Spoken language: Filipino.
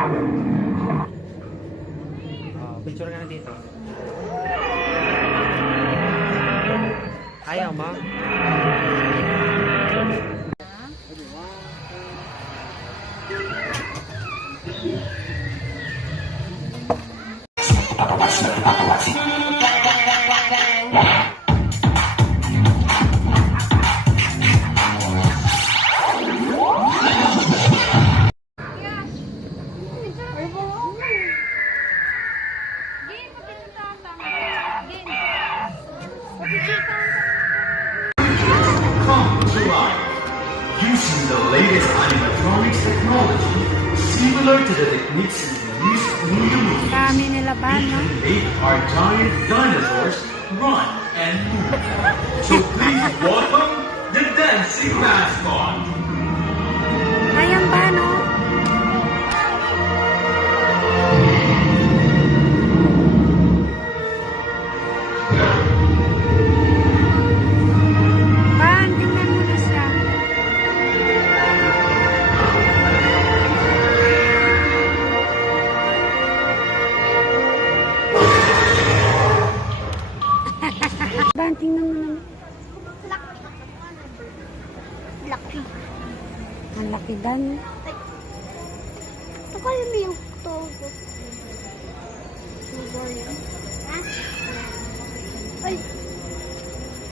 Oh, picture ka na dito. Ayaw mo? Come to life using the latest animatronics technology similar to the techniques used in the movie. Kami nila ba, We no? can make our giant dinosaurs run and move. So please welcome the dancing mascot. Ayan ba, no? Ban, tingnan mo na siya. Ban, tingnan mo na. Laki. Ang laki dan. Ako yung yung togo. Togo yun. Ha? Ay,